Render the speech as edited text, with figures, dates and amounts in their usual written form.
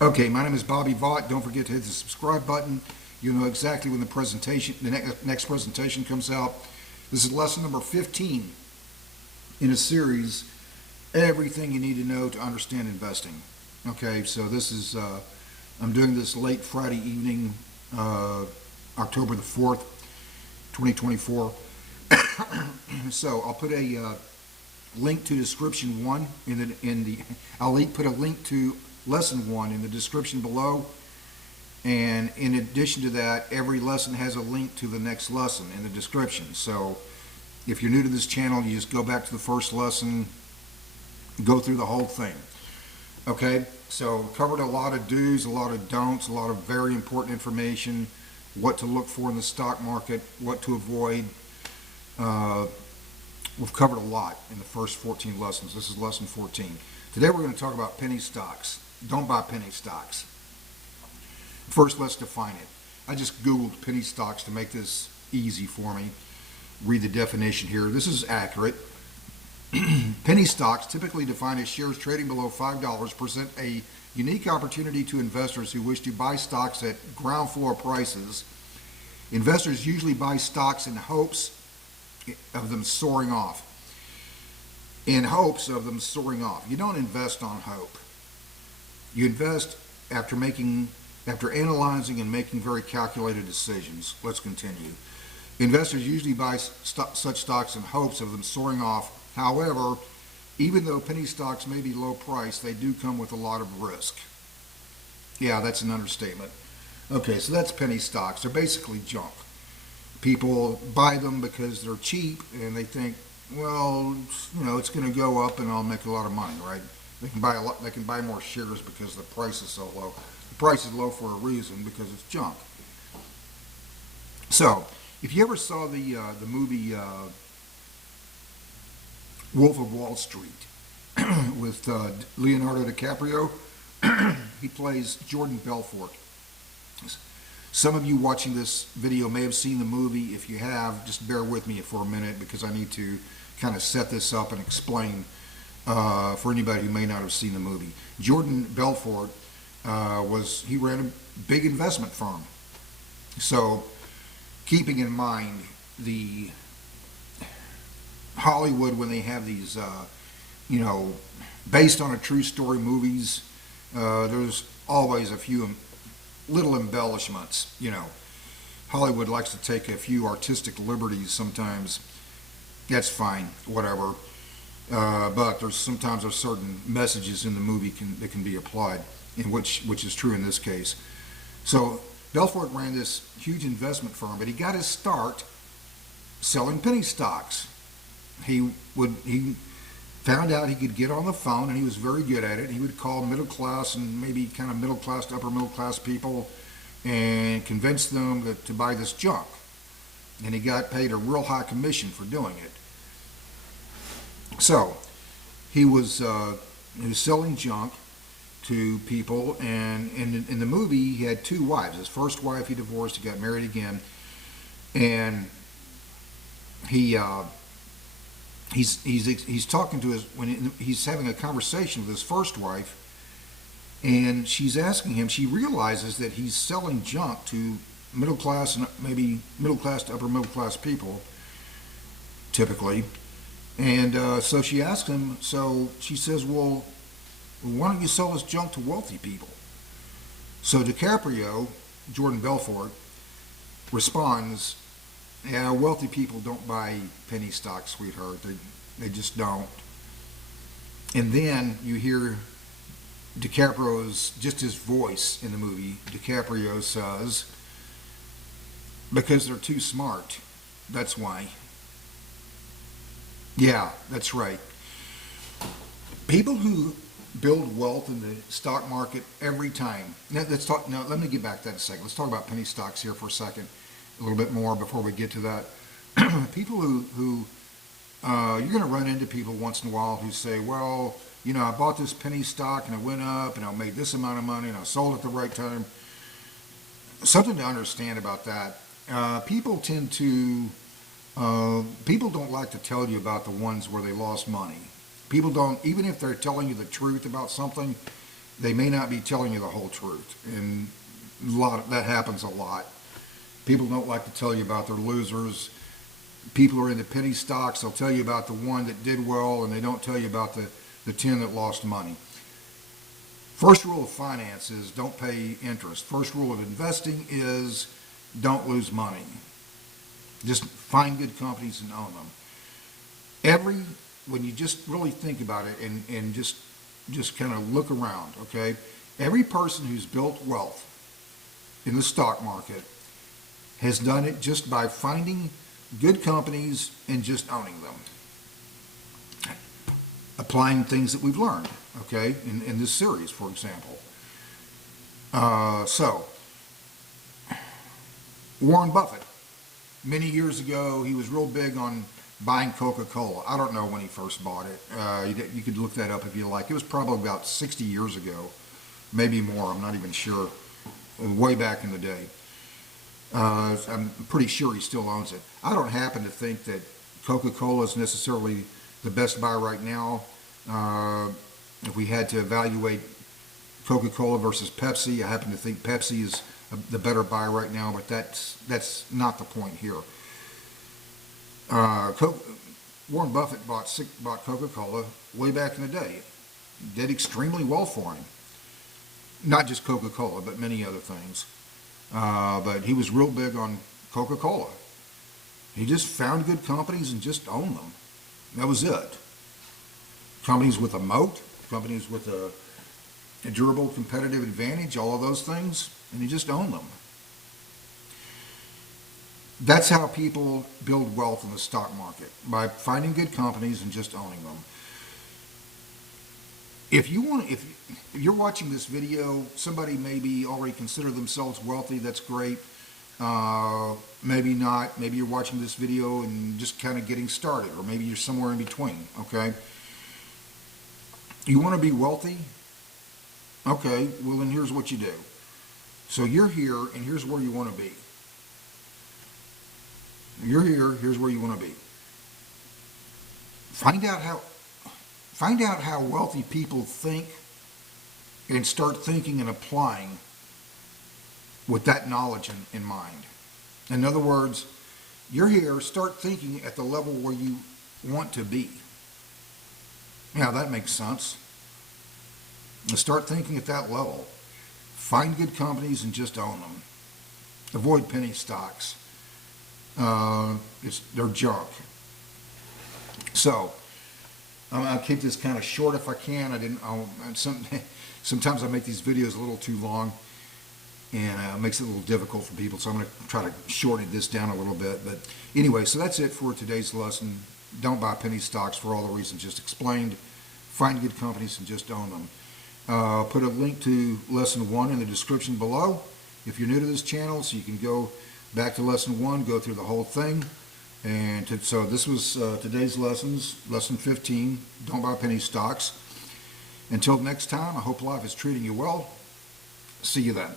Okay, my name is Bobby Vaught. Don't forget to hit the subscribe button. You'll know exactly when the next presentation comes out. This is lesson number 15 in a series, Everything You Need to Know to Understand Investing. Okay, so this is, I'm doing this late Friday evening, October the 4th, 2024. So I'll put a link to description 1 I'll put a link to lesson 1 in the description below, and in addition to that, every lesson has a link to the next lesson in the description. So if you're new to this channel, you just go back to the first lesson, go through the whole thing. Okay, so covered a lot of do's, a lot of don'ts, a lot of very important information, what to look for in the stock market, what to avoid. We've covered a lot in the first 14 lessons. This is lesson 14. Today we're going to talk about penny stocks. Don't buy penny stocks. First, let's define it. I just Googled penny stocks to make this easy for me. Read the definition here. This is accurate. Penny stocks, typically defined as shares trading below $5, present a unique opportunity to investors who wish to buy stocks at ground floor prices. Investors usually buy stocks in hopes of them soaring off. You don't invest on hope. You invest after analyzing and making very calculated decisions. Let's continue. Investors usually buy such stocks in hopes of them soaring off. However, even though penny stocks may be low priced, they do come with a lot of risk. Yeah, that's an understatement. Okay, so that's penny stocks. They're basically junk. People buy them because they're cheap and they think, well, it's going to go up and I'll make a lot of money, right? They can buy more shares because the price is so low. The price is low for a reason, because it's junk. So, if you ever saw the movie Wolf of Wall Street with Leonardo DiCaprio, he plays Jordan Belfort. Some of you watching this video may have seen the movie. If you have, just bear with me for a minute, because I need to kind of set this up and explain for anybody who may not have seen the movie. Jordan Belfort he ran a big investment firm. So, keeping in mind the Hollywood, when they have these, based on a true story movies, there's always a few little embellishments. Hollywood likes to take a few artistic liberties sometimes. That's fine, whatever. But sometimes there's certain messages in the movie that can be applied, which is true in this case. So Belfort ran this huge investment firm, but he got his start selling penny stocks. He found out he could get on the phone, and he was very good at it. He would call middle class and maybe kind of middle class to upper middle class people and convince them to buy this junk. And he got paid a real high commission for doing it. So he was selling junk to people, and in the movie he had 2 wives. His first wife he divorced, he got married again, and he's talking to he's having a conversation with his first wife, and she's asking him. She realizes that he's selling junk to middle class and maybe middle class to upper middle class people, typically. And so she asks him. So she says, "Well, why don't you sell this junk to wealthy people?" So DiCaprio, Jordan Belfort, responds, "Yeah, wealthy people don't buy penny stocks, sweetheart. They just don't." And then you hear DiCaprio's, just his voice in the movie, DiCaprio says, "Because they're too smart. That's why." Yeah, that's right. People who build wealth in the stock market every time. Now, let me get back to that a second. Let's talk about penny stocks here for a second, a little bit more before we get to that. People who you're going to run into people once in a while who say, "Well, I bought this penny stock and it went up and I made this amount of money and I sold at the right time." Something to understand about that. People don't like to tell you about the ones where they lost money. People don't, even if they're telling you the truth about something, they may not be telling you the whole truth. And that happens a lot. People don't like to tell you about their losers. People are into penny stocks. They'll tell you about the one that did well, and they don't tell you about the 10 that lost money. First rule of finance is don't pay interest. First rule of investing is don't lose money. Just find good companies and own them. When you just really think about it and just kind of look around, okay? Every person who's built wealth in the stock market has done it just by finding good companies and just owning them. Applying things that we've learned, okay, in this series, for example. So, Warren Buffett, many years ago, he was real big on buying Coca-Cola. I don't know when he first bought it. You could look that up if you like. It was probably about 60 years ago, maybe more. I'm not even sure. Way back in the day. I'm pretty sure he still owns it. I don't happen to think that Coca-Cola is necessarily the best buy right now. If we had to evaluate Coca-Cola versus Pepsi, I happen to think Pepsi is the better buy right now, but that's not the point here. Warren Buffett bought Coca-Cola way back in the day. Did extremely well for him. Not just Coca-Cola, but many other things. But he was real big on Coca-Cola. He just found good companies and just owned them. That was it. Companies with a moat, companies with a durable competitive advantage, all of those things, and he just owned them. That's how people build wealth in the stock market, by finding good companies and just owning them. If you're watching this video, somebody maybe already consider themselves wealthy, that's great. Maybe not. Maybe you're watching this video and just kind of getting started, or maybe you're somewhere in between, okay? You want to be wealthy? Okay, well then here's what you do. So you're here, and here's where you want to be. You're here, here's where you want to be. Find out how wealthy people think, and start thinking and applying with that knowledge in mind. In other words, you're here, start thinking at the level where you want to be. Yeah, that makes sense. And start thinking at that level. Find good companies and just own them. Avoid penny stocks. They're junk. So, I'll keep this kind of short if I can. Sometimes I make these videos a little too long, and it makes it a little difficult for people, so I'm going to try to shorten this down a little bit. But anyway, so that's it for today's lesson. Don't buy penny stocks for all the reasons just explained. Find good companies and just own them. I'll put a link to lesson 1 in the description below if you're new to this channel, so you can go back to lesson 1, go through the whole thing. And so this was today's lessons, lesson 15, don't buy penny stocks. Until next time, I hope life is treating you well. See you then.